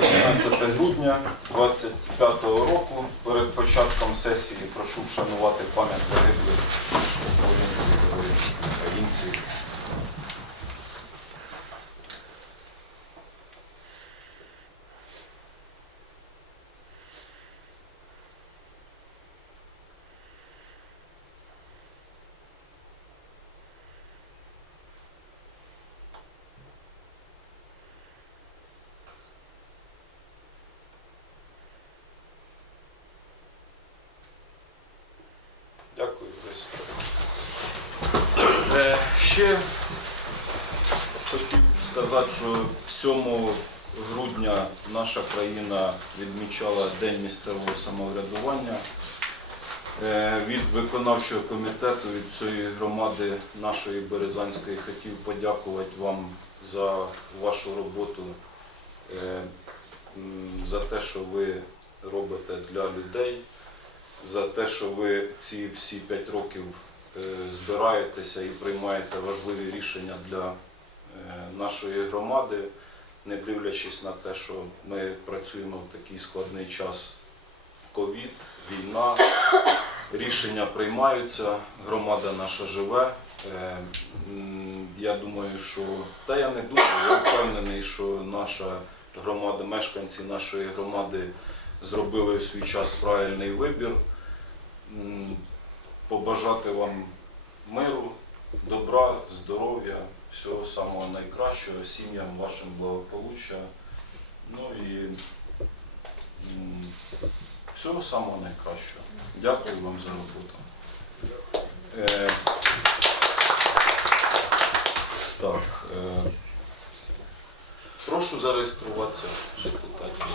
11 грудня 25 року. Перед початком сесії прошу вшанувати пам'ять загиблих українців. Дякую, Борис. Е, Ще хотів сказати, що 7 грудня наша країна відмічала День місцевого самоврядування. Е, Від виконавчого комітету, від цієї громади нашої Березанської хотів подякувати вам за вашу роботу, е, за те, що ви робите для людей за те, що ви ці всі п'ять років збираєтеся і приймаєте важливі рішення для е, нашої громади, не дивлячись на те, що ми працюємо в такий складний час ковід, війна. Рішення приймаються, громада наша живе. Е, Я думаю, що та я не думаю, я впевнений, що наша громада, мешканці нашої громади зробили у свій час правильний вибір. Побажати вам миру, добра, здоров'я, всього самого найкращого, сім'ям вашим благополуччя. Ну і всього самого найкращого. Дякую вам за роботу. Е, так, е, прошу зареєструватися депутатів.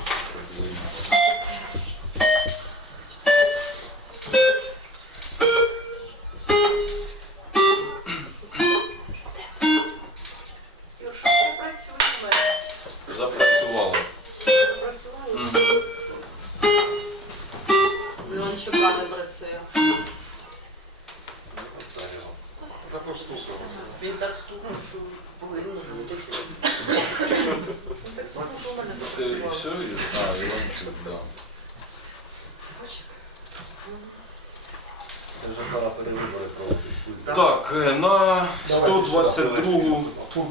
122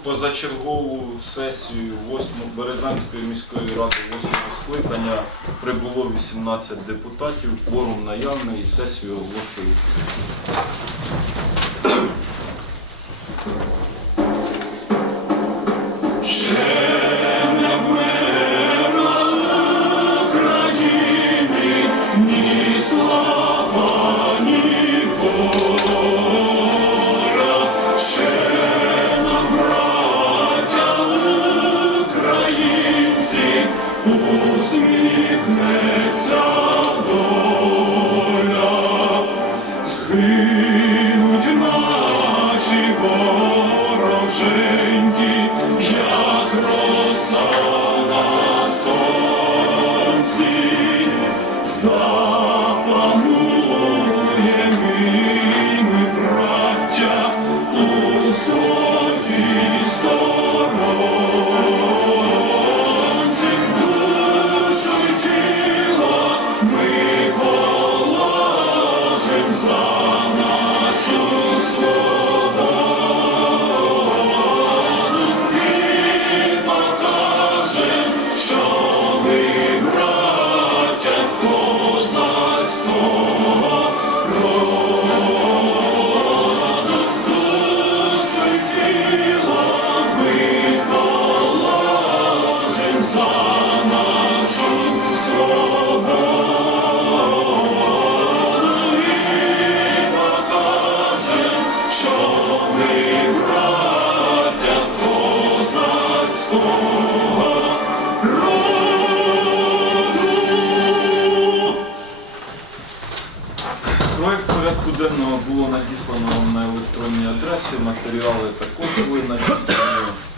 позачергову сесію 8 Березанської міської ради 8 скликання прибуло 18 депутатів, кворум наявний і сесію оголошую. Матеріали також були.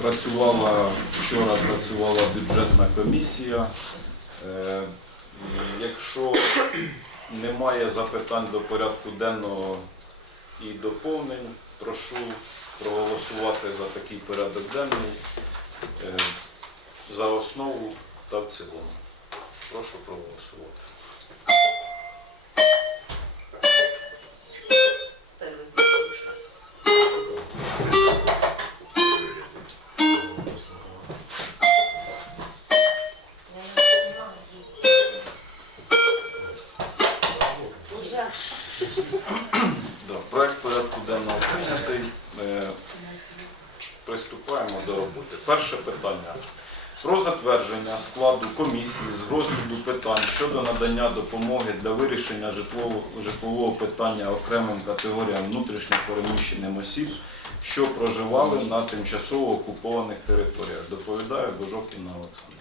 Працювала вчора працювала бюджетна комісія. Е, Якщо немає запитань до порядку денного і доповнень, прошу проголосувати за такий порядок денний е, за основу та в цілому. Прошу проголосувати. Складу комісії з розгляду питань щодо надання допомоги для вирішення житлового, житлового питання окремим категоріям внутрішньо переміщеним осіб, що проживали на тимчасово окупованих територіях. Доповідає Божок Інна Олександрівна.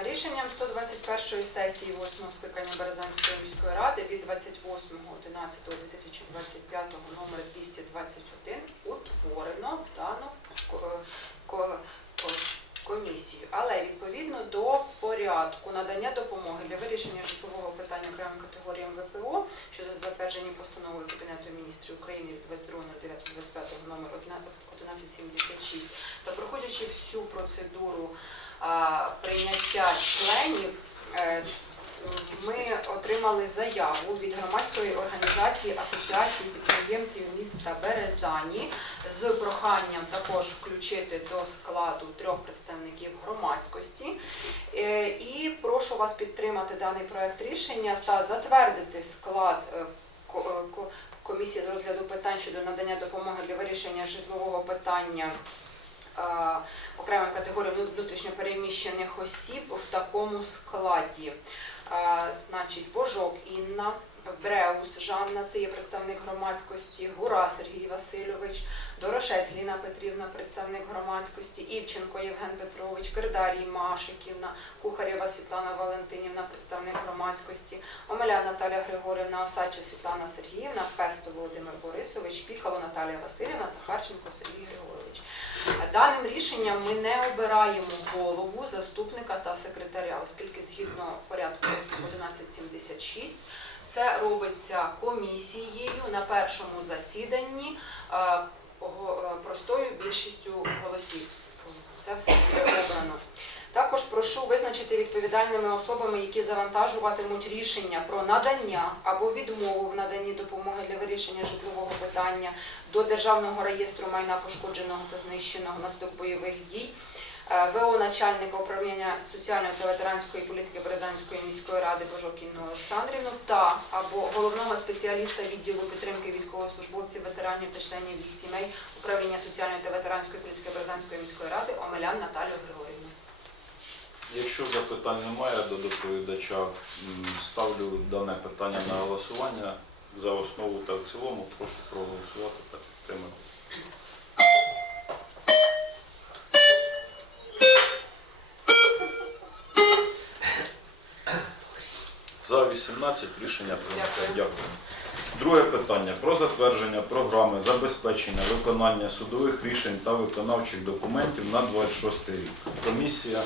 Е, Рішенням 121 сесії 8 скликання Березанської міської ради від 28.11.2025 номер 221 утворено дану комісію. Але відповідно до порядку надання допомоги для вирішення житлового питання окремим категоріям ВПО, що за затверджені постановою Кабінету міністрів України від 22.09.25 номер 1176 та проходячи всю процедуру а, прийняття членів, е, ми отримали заяву від громадської організації Асоціації підприємців міста Березані з проханням також включити до складу трьох представників громадськості. Е, І прошу вас підтримати даний проект рішення та затвердити склад е, е, ко- комісії з розгляду питань щодо надання допомоги для вирішення житлового питання а, окремим внутрішньопереміщених осіб в такому складі. Значить, Божок Інна, Бреус Жанна, це є представник громадськості, Гура Сергій Васильович, Дорошець Ліна Петрівна, представник громадськості, Івченко Євген Петрович, Кердарій Машиківна, Кухарєва Світлана Валентинівна, представник громадськості, Омеля Наталя Григорівна, Осадча Світлана Сергіївна, Песто Володимир Борисович, Піхало Наталія Васильівна та Харченко Сергій Григорович. Даним рішенням ми не обираємо голову, заступника та секретаря, оскільки згідно порядку 1176 це робиться комісією на першому засіданні е, е, простою більшістю голосів. Це все буде обрано. Також прошу визначити відповідальними особами, які завантажуватимуть рішення про надання або відмову в наданні допомоги для вирішення житлового питання до Державного реєстру майна пошкодженого та знищеного внаслідок бойових дій. Е, ВО начальника управління соціальної та ветеранської політики Березанської міської ради Божок Інну Олександрівну та або головного спеціаліста відділу підтримки військовослужбовців, ветеранів та членів їх сімей управління соціальної та ветеранської політики Березанської міської ради Омелян Наталію Григорівну. Якщо запитань немає до доповідача, ставлю дане питання на голосування за основу та в цілому. Прошу проголосувати та підтримати. За 18 рішення прийнято. Дякую. Друге питання про затвердження програми забезпечення виконання судових рішень та виконавчих документів на 26 рік. Комісія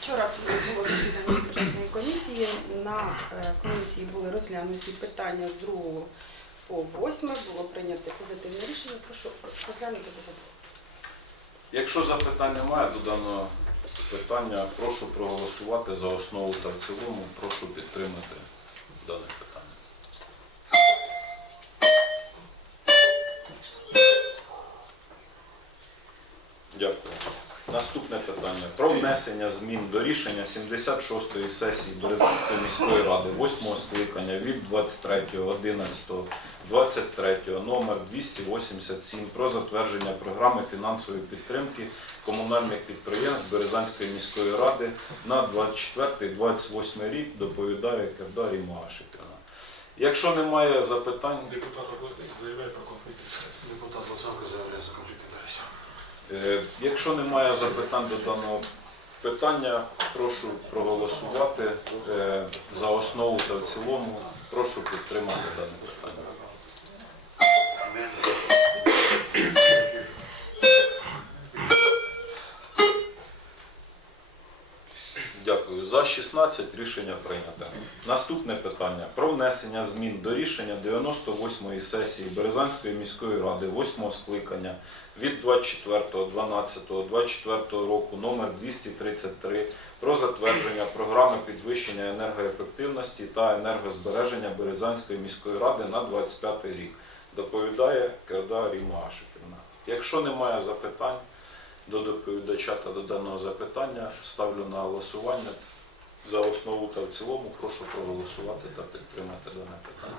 Вчора було засідання бюджетної комісії. На е, комісії були розглянуті питання з 2 по 8. Було прийнято позитивне рішення. Прошу розглянути позитивно. Якщо запитань немає до даного питання, прошу проголосувати за основу та в цілому. Прошу підтримати дане питання. Дякую. Наступне питання про внесення змін до рішення 76-ї сесії Березанської міської ради 8 скликання від 23.11.23 номер 287 про затвердження програми фінансової підтримки комунальних підприємств Березанської міської ради на 24-28 рік доповідає Кердарі Машиківна. Якщо немає запитань, Депутат заявляє про конфликт. Депутат Луценко заявляє за конфлікт Якщо немає запитань до даного питання, прошу проголосувати е, за основу та в цілому. Прошу підтримати дане питання. За 16 рішення прийнято. Наступне питання про внесення змін до рішення 98-ї сесії Березанської міської ради 8 скликання від 24.12.24 року номер 233 про затвердження програми підвищення енергоефективності та енергозбереження Березанської міської ради на 25 рік. Доповідає Керда Ріма Ашиківна. Якщо немає запитань до доповідача та до даного запитання, ставлю на голосування за основу та в цілому. Прошу проголосувати та підтримати дане питання.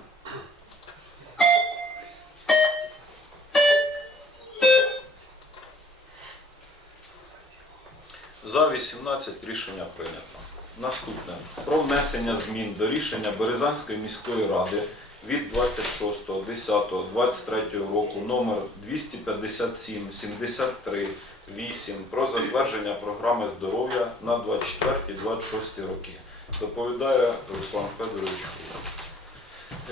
За 18 рішення прийнято. Наступне про внесення змін до рішення Березанської міської ради від 26.10.23 року номер 257 73 8 про затвердження програми здоров'я на 24-26 роки. Доповідає Руслан Федорович.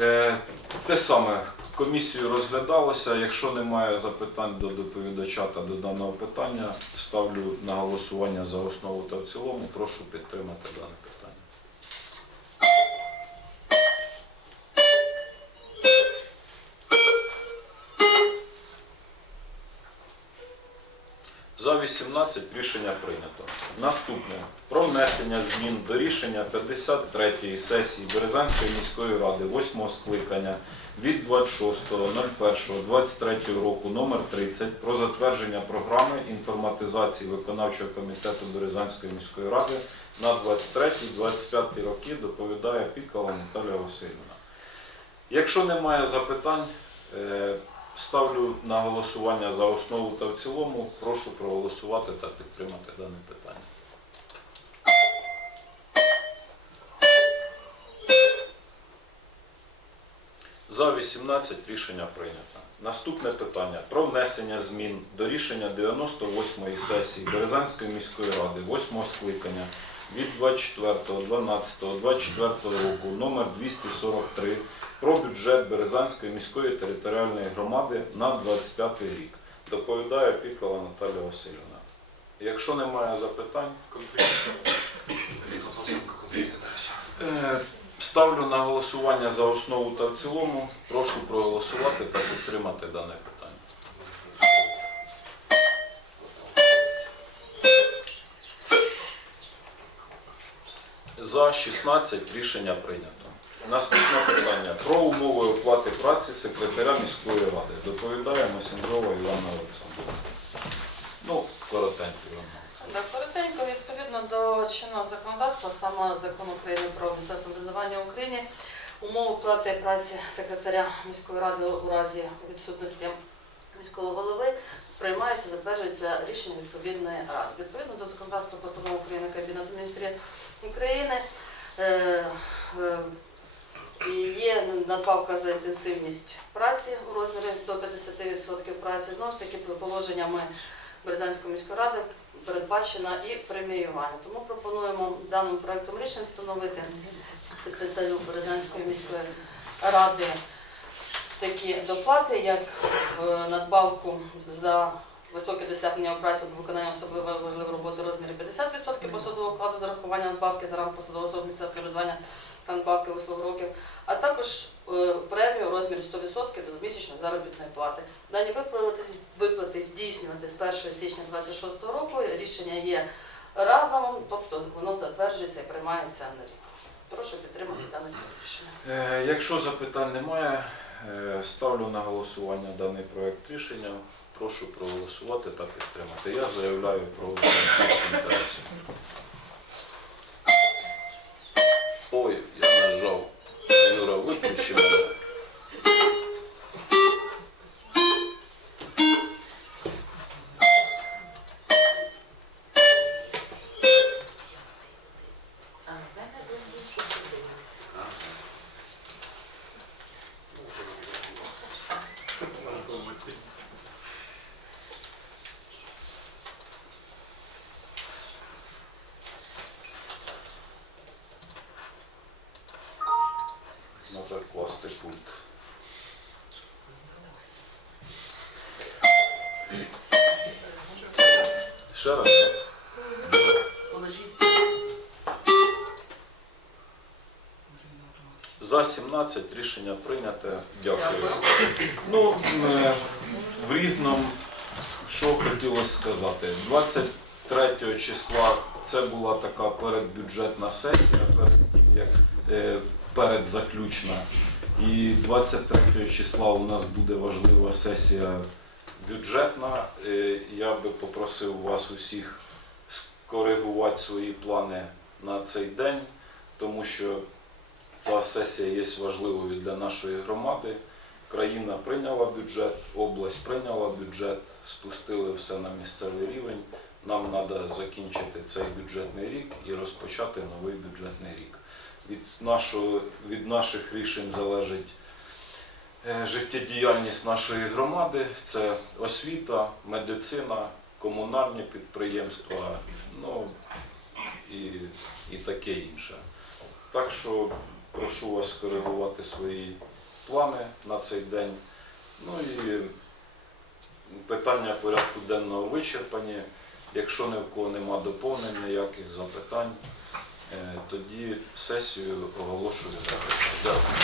Е, Те саме комісію розглядалося. Якщо немає запитань до доповідача та до даного питання, ставлю на голосування за основу та в цілому. Прошу підтримати дане питання. За 18 рішення прийнято. Наступне про внесення змін до рішення 53-ї сесії Березанської міської ради 8 скликання від 26.01.23 року номер 30 про затвердження програми інформатизації виконавчого комітету Березанської міської ради на 23-25 роки доповідає Пікала Наталія Васильівна. Якщо немає запитань, е, Ставлю на голосування за основу та в цілому. Прошу проголосувати та підтримати дане питання. За 18 рішення прийнято. Наступне питання про внесення змін до рішення 98-ї сесії Березанської міської ради 8 скликання від 24.12.24 року номер 243 про бюджет Березанської міської територіальної громади на 25 рік. Доповідає Пікала Наталія Васильівна. Якщо немає запитань, е, ставлю на голосування за основу та в цілому. Прошу проголосувати та підтримати дане питання. За 16 рішення прийнято. Наступне питання про умови оплати праці секретаря міської ради. Доповідає Масінзова Івана Олександрівна. Ну, коротенько. Івана. Так, коротенько, відповідно до чинного законодавства, саме закон України про місцеве самоврядування в Україні, умови плати праці секретаря міської ради у разі відсутності міського голови приймаються, затверджується рішення відповідної ради. Відповідно до законодавства постанови України Кабінету міністрів України е, е, і є надбавка за інтенсивність праці у розмірі до 50% праці. Знову ж таки, положеннями Березанської міської ради передбачено і преміювання. Тому пропонуємо даним проектом рішень встановити секретарю Березанської міської ради такі доплати, як е, надбавку за високе досягнення праці або виконання особливо важливої роботи в розмірі 50% посадового окладу, зарахування надбавки за ранг посадового особи місцевого самоврядування та надбавки вислових років, а також е, премію у розмірі 100% до місячної заробітної плати. Дані виплати, виплати здійснювати з 1 січня 2026 року. Рішення є разовим, тобто воно затверджується і приймається на рік. Прошу підтримати дане рішення. Е, Якщо запитань немає, е, ставлю на голосування даний проект рішення. Прошу проголосувати та підтримати. Я заявляю про конфлікт Юра, пульт. Ще раз. За 17 рішення прийняте. Дякую. Дякую. Ну, е, в різному, що хотілося сказати. 23 числа це була така передбюджетна сесія, перед тим як е, передзаключна. І 23 числа у нас буде важлива сесія бюджетна. Е, Я би попросив вас усіх скоригувати свої плани на цей день, тому що ця сесія є важливою для нашої громади. Країна прийняла бюджет, область прийняла бюджет, спустили все на місцевий рівень. Нам треба закінчити цей бюджетний рік і розпочати новий бюджетний рік. Від, нашого, від наших рішень залежить е, життєдіяльність нашої громади. Це освіта, медицина, комунальні підприємства, ну і, і таке інше. Так що прошу вас скоригувати свої плани на цей день. Ну і питання порядку денного вичерпані. Якщо ні в кого нема доповнень, ніяких запитань, тоді сесію оголошую закритою. Дякую.